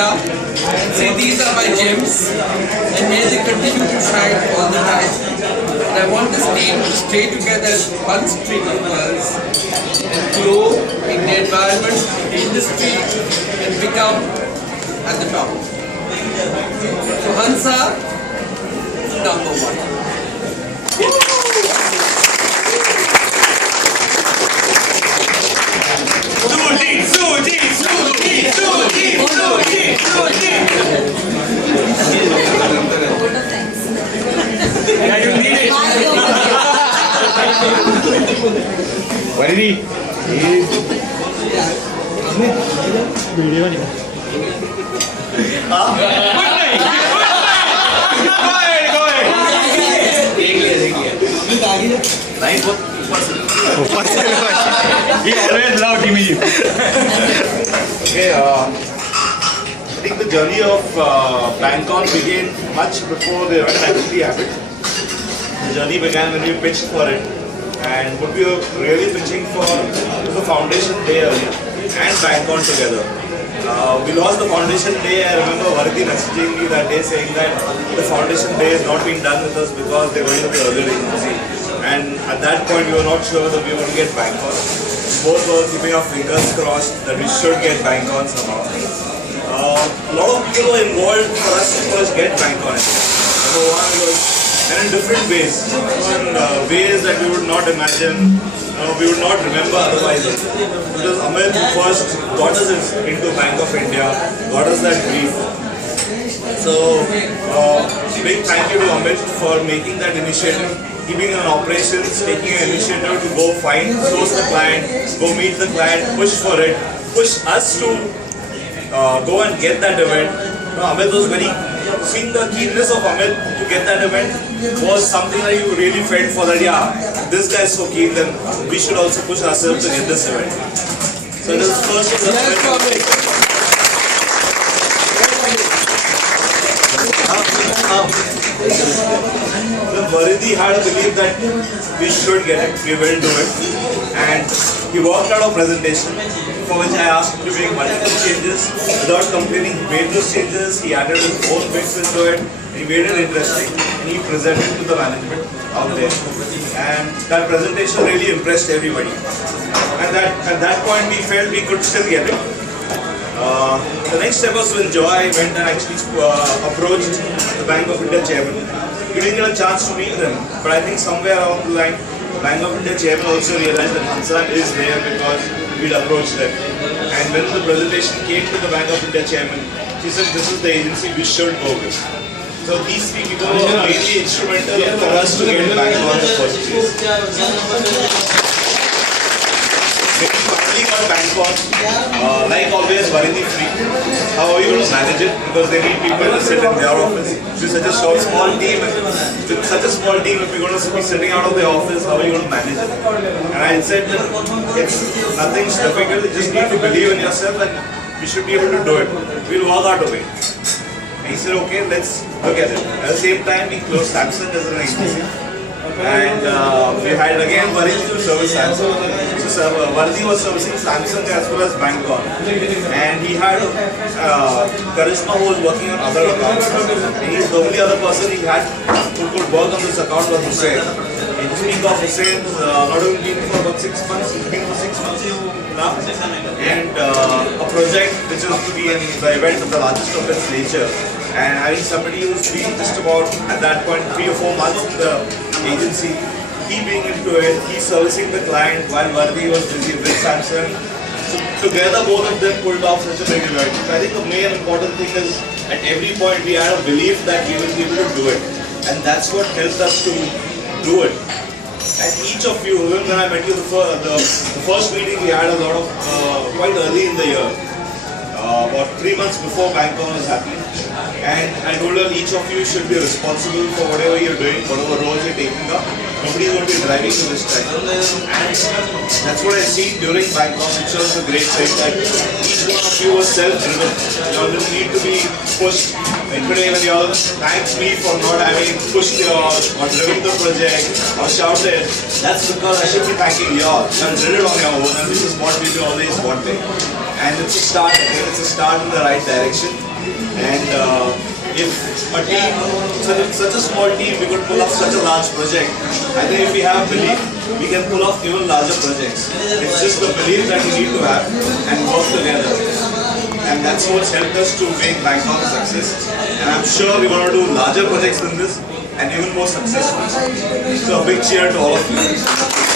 up and say these are my gems and may they continue to shine all the time. And I want this team to stay together as one string of pearls and grow in the environment, in the industry and become at the top. So Hansa, number one. Yeah, you need it. What is he? Video नहीं. Go ahead. He always loved Jimmy. Okay, I think the journey of Bancon began much before the event actually happened. The journey began when we pitched for it, and what we were really pitching for was the foundation day earlier and Bancon together. We lost the foundation day. I remember Varthi messaging me that day saying that the foundation day has not been done with us because they're going to the earlier agency. And at that point we were not sure that we were going to get Bancon. Both were keeping our fingers crossed that we should get Bancon somehow. A lot of people were involved for us to first get Bancon. Number one was, and in different ways, in ways that we would not imagine, we would not remember otherwise. It was Amit who first got us into Bank of India, got us that brief. So, big thank you to Amit for making that initiative. He being in operations, taking an initiative to go find, source the client, go meet the client, push for it, push us to go and get that event. Amit was very, seeing the keenness of Amit to get that event was something that you really felt for that, yeah, this guy is so keen, then we should also push ourselves to get this event. So it was first of the Varidhi had a belief that we should get it, we will do it, and he worked out a presentation for which I asked him to make multiple changes. Without complaining, he made those changes, he added his own bits into it, he made it interesting, and he presented to the management out there. And that presentation really impressed everybody. And at that point we felt we could still get it. The next step was when Joy went and actually approached the Bank of India chairman. We didn't get a chance to meet them, but I think somewhere along the line, Bank of India chairman also realized that Hansa is there because we'd approached them. And when the presentation came to the Bank of India chairman, she said, this is the agency we should go with. So these three people were mainly instrumental for us to get Bancon in the first place. When we finally got Bancon, like always, Varidhi free. How are you going to manage it? Because they need people to sit in their office. It's such a small team. With such a small team, if you're going to be sitting out of the office, how are you going to manage it? And I said that it's nothing's difficult. You just need to believe in yourself that you should be able to do it. We'll work out a way. And he said, okay, let's look at it. At the same time, we closed Samsung as an agency. And we had again Varidhi to service Samsung. So Varidhi was servicing Samsung as well as Bancon. And he had Karishma who was working on other accounts. And he's the only other person he had who could work on this account was Hussain. And speaking of Hussain, not only been for about 6 months, he's been for 6 months now. And a project which is to be in the event of the largest of its nature. And having somebody who's been just about at that point 3 or 4 months in the agency, he being into it, he servicing the client while Varidhi was busy with Samsung. So together both of them pulled off such a big event. So I think the main important thing is at every point we had a belief that we will be able to do it. And that's what helped us to do it. And each of you, even when I met you the first meeting we had a lot of quite early in the year. About 3 months before Bancon was happening. And I told her each of you should be responsible for whatever you're doing, whatever roles you're taking up. Nobody is going to be driving to this track. And that's what I see during Bancon. It shows a great side that each one of you was self-driven. You all didn't need to be pushed. Like today when you all thank me for not having pushed you all or driven the project or shouted, that's because I should be thanking you all. You have did it on your own, and this is what we do always wanting. And it's a start, again, it's a start in the right direction. And if a team, such a small team, we could pull off such a large project, I think if we have belief, we can pull off even larger projects. It's just the belief that we need to have and work together. And that's what's helped us to make Bancon a success. And I'm sure we're going to do larger projects than this and even more successful. So a big cheer to all of you.